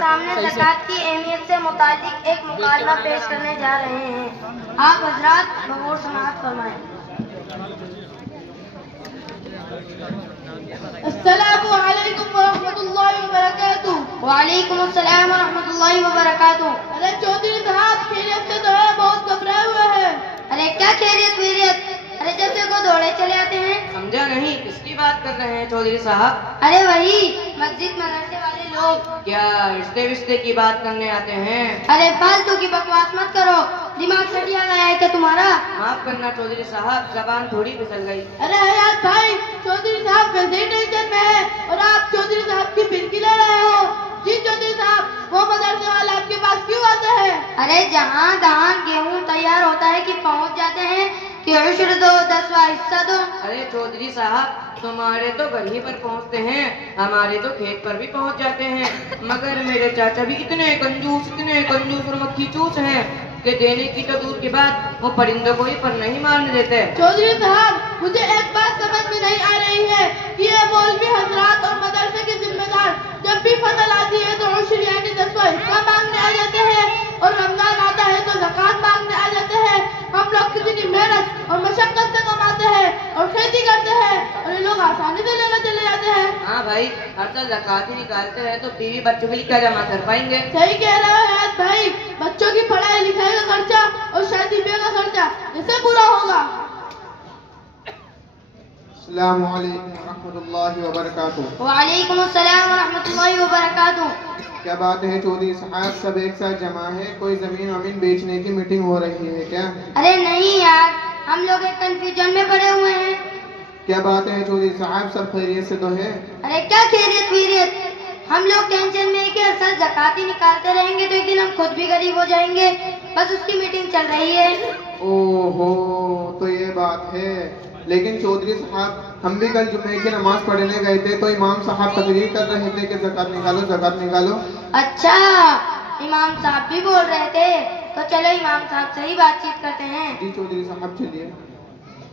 سامنے زکوٰۃ کی اہمیت سے متعلق ایک مکالمہ پیش کرنے جا رہے ہیں۔ آپ حضرات بغور سماعت فرمائیں۔ السلام علیکم ورحمۃ اللہ وبرکاتہ۔ وعلیکم السلام ورحمۃ اللہ وبرکاتہ۔ ارے چودھری صاحب خیریت سے تو ہے؟ بہت گھبرائے ہوئے ہیں۔ ارے کیا خیریت ویریت؟ ارے جب سے کو دوڑے چلے آتے ہیں۔ سمجھا نہیں، کس کی بات کر رہے ہیں چودھری صاحب؟ ارے وہی مسجد مدرسے والے لوگ۔ کیا رشتے وشتے کی بات کرنے آتے ہیں؟ ارے فالتو کی بکواس مت کرو، دماغ سٹیا گیا ہے کہ تمہارا؟ معاف کرنا چودھری صاحب، زبان تھوڑی پھسل گئی۔ ارے حیات بھائی، چودھری صاحب ویسے ہی ٹینشن میں ہے اور آپ چودھری صاحب کی پھرکی لے رہے ہو۔ جی چودھری صاحب، وہ مدرسے والا آپ کے پاس کیوں آتا ہے؟ ارے جہاں دھان گیہوں تیار ہوتا ہے کہ پہنچ جاتے ہیں کہ عشر دو، 10واں حصہ دو۔ ارے چودھری صاحب، تمہارے تو گھر ہی پر پہنچتے ہیں، ہمارے تو کھیت پر بھی پہنچ جاتے ہیں، مگر میرے چاچا بھی اتنے کنجوس اور مکھی چوس ہیں کہ دینے کی تو دور کی بات، وہ پرندوں کو ہی پر نہیں مارنے دیتے۔ چودھری صاحب، مجھے ایک بات سمجھ میں نہیں آ رہی ہے کہ یہ مولوی حضرات اور مدرسے کے ذمہ دار جب بھی فصل آتی ہے تو عشر یعنی 10واں حصہ مانگنے آ جاتے ہیں، اور رمضان آتا ہے تو زکوٰۃ مانگنے آ جاتے ہیں۔ ہم لوگ کتنی محنت اور مشقت سے کماتے ہیں اور کھیتی کرتے ہیں، اور یہ لوگ آسانی سے لینے چلے جاتے ہیں۔ ہاں بھائی، ہر سال زکوٰۃ ہی نکالتے ہیں تو بیوی بچوں کے لیے کیا جمع کر پائیں گے؟ صحیح کہہ رہے ہو حیات بھائی، بچوں کی پڑھائی لکھائی کا خرچہ اور شادی بیاہ کا خرچہ اسے پورا ہوگا۔ السلام علیکم ورحمۃ اللہ وبرکاتہ۔ وعلیکم السلام ورحمۃ اللہ وبرکاتہ۔ کیا بات ہے چودھری صاحب، سب ایک ساتھ جمع ہے؟ کوئی زمین ومین بیچنے کی میٹنگ ہو رہی ہے کیا؟ ارے نہیں یار، ہم لوگ ایک کنفیوژن میں پڑے ہوئے ہیں۔ کیا بات ہے چودھری صاحب، سب خیریت سے تو ہے؟ ارے کیا خیریت ویریت؟ ہم لوگ ٹینشن میں ہے کہ ہر سال زکوٰۃ ہی نکالتے رہیں گے تو ایک دن ہم خود بھی غریب ہو جائیں گے، بس اس کی میٹنگ چل رہی ہے۔ اوہو، تو یہ بات ہے۔ لیکن چودھری صاحب، ہم بھی کل جمعے کی نماز پڑھنے گئے تھے تو امام صاحب تقریر کر رہے تھے کہ زکوٰۃ نکالو، زکوٰۃ نکالو۔ اچھا، امام صاحب بھی بول رہے تھے، تو چلو امام صاحب سے ہی بات چیت کرتے ہیں۔ جی چودھری صاحب چلیے۔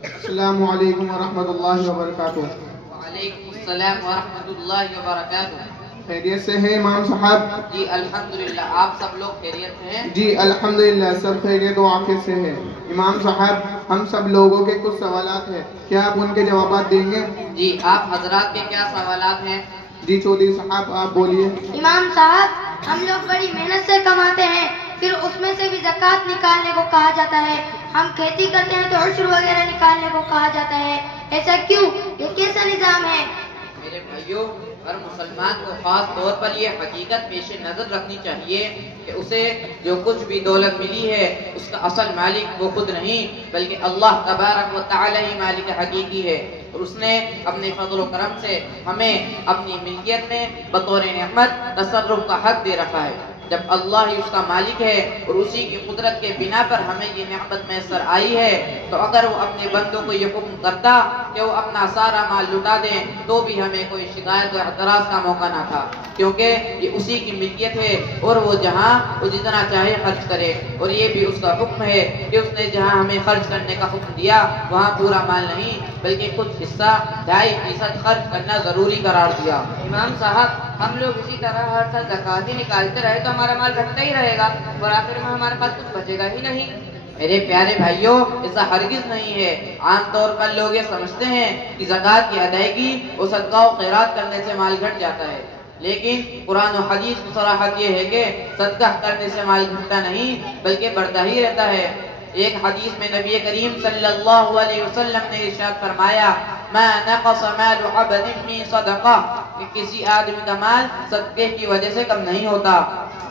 السلام علیکم ورحمۃ اللہ وبرکاتہ۔ وعلیکم السلام ورحمۃ اللہ وبرکاتہ۔ خیریت سے ہے امام صاحب؟ جی الحمدللہ، آپ سب لوگ خیریت سے ہیں؟ جی الحمدللہ، سب خیریت و عافیت سے ہے۔ امام صاحب، ہم سب لوگوں کے کچھ سوالات ہیں، کیا آپ ان کے جوابات دیں گے؟ جی، آپ حضرات کے کیا سوالات ہیں؟ جی چودھری صاحب، آپ بولیے۔ امام صاحب، ہم لوگ بڑی محنت سے کماتے ہیں، پھر اس میں سے بھی زکوٰۃ نکالنے کو کہا جاتا ہے۔ ہم کھیتی کرتے ہیں تو عشر وغیرہ نکالنے کو کہا جاتا ہے، ایسا کیوں؟ یہ کیسا نظام ہے؟ میرے بھائیوں، ہر مسلمان کو خاص طور پر یہ حقیقت پیش نظر رکھنی چاہیے کہ اسے جو کچھ بھی دولت ملی ہے اس کا اصل مالک وہ خود نہیں بلکہ اللہ تبارک و تعالی ہی مالک حقیقی ہے، اور اس نے اپنے فضل و کرم سے ہمیں اپنی ملکیت میں بطور نعمت تصرف کا حق دے رکھا ہے۔ جب اللہ ہی اس کا مالک ہے اور اسی کی قدرت کے بنا پر ہمیں یہ نعمت میسر آئی ہے، تو اگر وہ اپنے بندوں کو یہ حکم کرتا کہ وہ اپنا سارا مال لٹا دیں تو بھی ہمیں کوئی شکایت و اعتراض کا موقع نہ تھا، کیونکہ یہ اسی کی ملکیت ہے اور وہ جہاں وہ جتنا چاہے خرچ کرے، اور یہ بھی اس کا حکم ہے کہ اس نے جہاں ہمیں خرچ کرنے کا حکم دیا وہاں پورا مال نہیں بلکہ کچھ حصہ 2.5% خرچ کرنا ضروری قرار دیا۔ امام صاحب، ہم لوگ اسی طرح ہر سال زکوٰۃ ہی نکالتے رہے تو ہمارا مال گھٹتا ہی رہے گا اور آخر میں ہمارے پاس کچھ بچے گا ہی نہیں۔ میرے پیارے بھائیوں، ایسا ہرگز نہیں ہے۔ عام طور پر لوگ یہ سمجھتے ہیں کہ زکوٰۃ کی ادائیگی اور صدقہ و خیرات کرنے سے مال گھٹ جاتا ہے، لیکن قرآن و حدیث کی صراحت یہ ہے کہ صدقہ کرنے سے مال گھٹتا نہیں بلکہ بڑھتا ہی رہتا ہے۔ ایک حدیث میں نبی کریم صلی اللہ علیہ وسلم نے ارشاد فرمایا، ما نقص مال عبد من صدقہ، کہ کسی آدمی کا مال صدقے کی وجہ سے کم نہیں ہوتا۔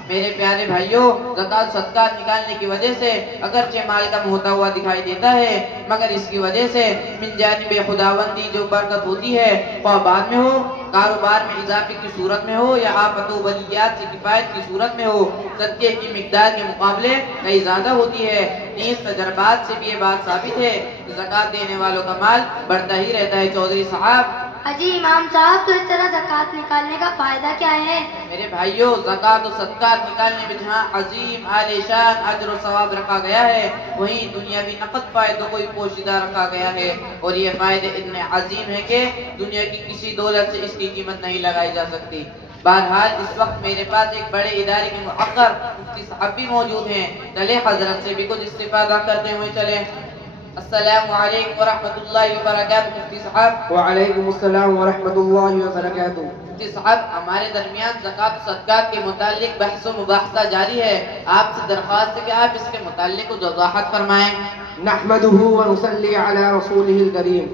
میرے پیارے بھائیوں، زکوٰۃ صدقہ نکالنے کی وجہ سے اگرچہ مال کم ہوتا ہوا دکھائی دیتا ہے مگر اس کی وجہ سے من جانب خداوندی جو برکت ہوتی ہے، خواہ بعد میں ہو، کاروبار میں اضافے کی صورت میں ہو یا آفت و بلیات سے کفایت کی صورت میں ہو، صدقے کی مقدار کے مقابلے کئی زیادہ ہوتی ہے۔ نیز تجربات سے بھی یہ بات ثابت ہے کہ زکوٰۃ دینے والوں کا مال بڑھتا ہی رہتا ہے۔ چودھری صاحب، اجی امام صاحب، تو اس طرح زکوٰۃ نکالنے کا فائدہ کیا ہے؟ میرے بھائیوں، زکوٰۃ و صدقات نکالنے میں جہاں عظیم عالی شان اجر و ثواب رکھا گیا ہے وہیں دنیاوی نقد فائدوں کو بھی پوشیدہ رکھا گیا ہے، اور یہ فائدے اتنے عظیم ہیں کہ دنیا کی کسی دولت سے اس کی قیمت نہیں لگائی جا سکتی۔ بہرحال اس وقت میرے پاس ایک بڑے ادارے کے مؤخر مفتی صاحب بھی موجود ہیں، چلے حضرت سے بھی کچھ استفادہ کرتے ہوئے چلیں۔ السلام علیکم ورحمۃ اللہ وبرکاتہ مفتی صاحب۔ وعلیکم السلام ورحمۃ اللہ وبرکاتہ۔ مفتی صاحب، ہمارے درمیان زکوٰۃ و صدقات کے متعلق بحث و مباحثہ جاری ہے، آپ سے درخواست ہے کہ آپ اس کے متعلق کچھ وضاحت فرمائیں۔ نحمدہ ونصلی علی رسولہ الکریم۔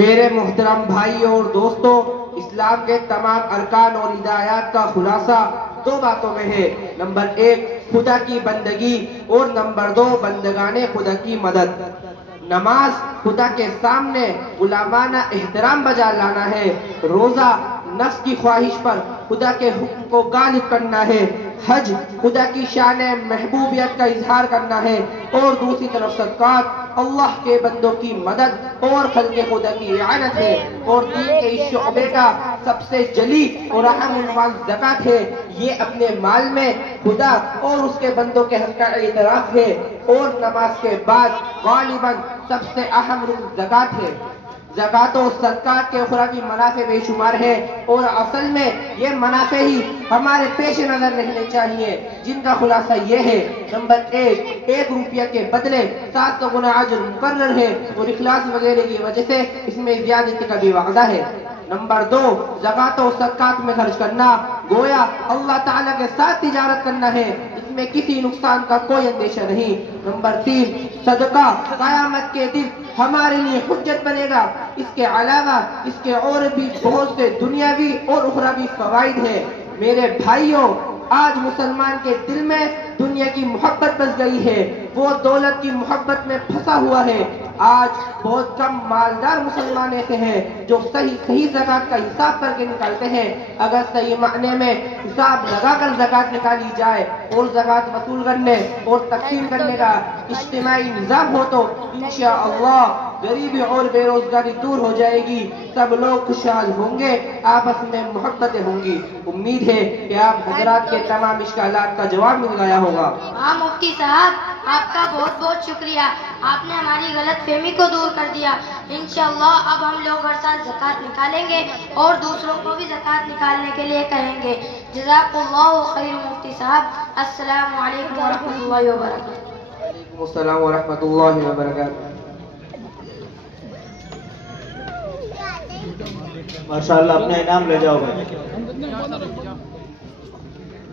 میرے محترم بھائیوں اور دوستوں، اسلام کے تمام ارکان اور ہدایات کا خلاصہ دو باتوں میں ہے، نمبر 1 خدا کی بندگی اور نمبر 2 بندگان خدا کی مدد۔ نماز خدا کے سامنے غلامانہ احترام بجا لانا ہے، روزہ نفس کی خواہش پر خدا کے حکم کو غالب کرنا ہے، حج خدا کی شان محبوبیت کا اظہار کرنا ہے، اور دوسری طرف صدقات اللہ کے بندوں کی مدد اور خلق خدا کی اعانت ہے، اور دین کے اس شعبے کا سب سے جلی اور اہم عنوان زکوٰۃ ہے۔ یہ اپنے مال میں خدا اور اس کے بندوں کے حق کا اعتراف ہے، اور نماز کے بعد غالباً سب سے اہم رکن زکوٰۃ ہے۔ زکوٰۃ و صدقات کے اخروی منافع بے شمار ہے، اور اصل میں یہ منافع ہی ہمارے پیش نظر رہنے چاہیے، جن کا خلاصہ یہ ہے، نمبر 1 روپیہ کے بدلے 700 گنا اجر مقرر ہے، اور اخلاص وغیرہ کی وجہ سے اس میں زیادتی کا بھی وعدہ ہے۔ نمبر 2 زکوٰۃ و صدقات میں خرچ کرنا گویا اللہ تعالیٰ کے ساتھ تجارت کرنا ہے، اس میں کسی نقصان کا کوئی اندیشہ نہیں۔ نمبر 3 صدقہ قیامت کے دن ہمارے لیے حجت بنے گا۔ اس کے علاوہ اس کے اور بھی بہت سے دنیاوی اور اخروی فوائد ہیں۔ میرے بھائیوں، آج مسلمان کے دل میں دنیا کی محبت بس گئی ہے، وہ دولت کی محبت میں پھنسا ہوا ہے۔ آج بہت کم مالدار مسلمان ایسے ہیں جو صحیح زکوٰۃ کا حساب کر کے نکالتے ہیں۔ اگر صحیح معنی میں حساب لگا کر زکوٰۃ نکالی جائے اور زکوٰۃ وصول کرنے اور تقسیم کرنے کا اجتماعی نظام ہو تو انشاءاللہ غریبی اور بے روزگاری دور ہو جائے گی، سب لوگ خوشحال ہوں گے، آپس میں محبتیں ہوں گی۔ امید ہے کہ آپ حضرات کے تمام اشکالات کا جواب مل گیا ہوگا۔ ہاں مفتی صاحب، آپ کا بہت بہت شکریہ، آپ نے ہماری غلط فہمی کو دور کر دیا۔ انشاءاللہ اب ہم لوگ ہر سال زکوٰۃ نکالیں گے اور دوسروں کو بھی زکوٰۃ نکالنے کے لیے کہیں گے۔ جزاک اللہ خیر مفتی صاحب۔ السلام علیکم ورحمۃ اللہ وبرکاتہ۔ وعلیکم السلام ورحمۃ اللہ وبرکاتہ۔ ماشاءاللہ، اپنا انعام لے جاؤ بھائی۔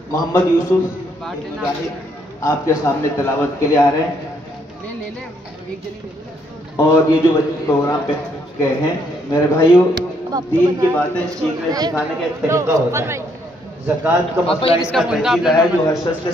محمد یوسف آپ کے سامنے تلاوت کے لیے آ رہے ہیں، اور یہ جو پروگرام پہ گئے ہیں میرے بھائیوں، دین کی باتیں سیکھنے سکھانے کا ایک طریقہ ہوتا ہے۔ زکوٰۃ کا مسئلہ اس کا پیچیدہ ہے جو ہر شخص کے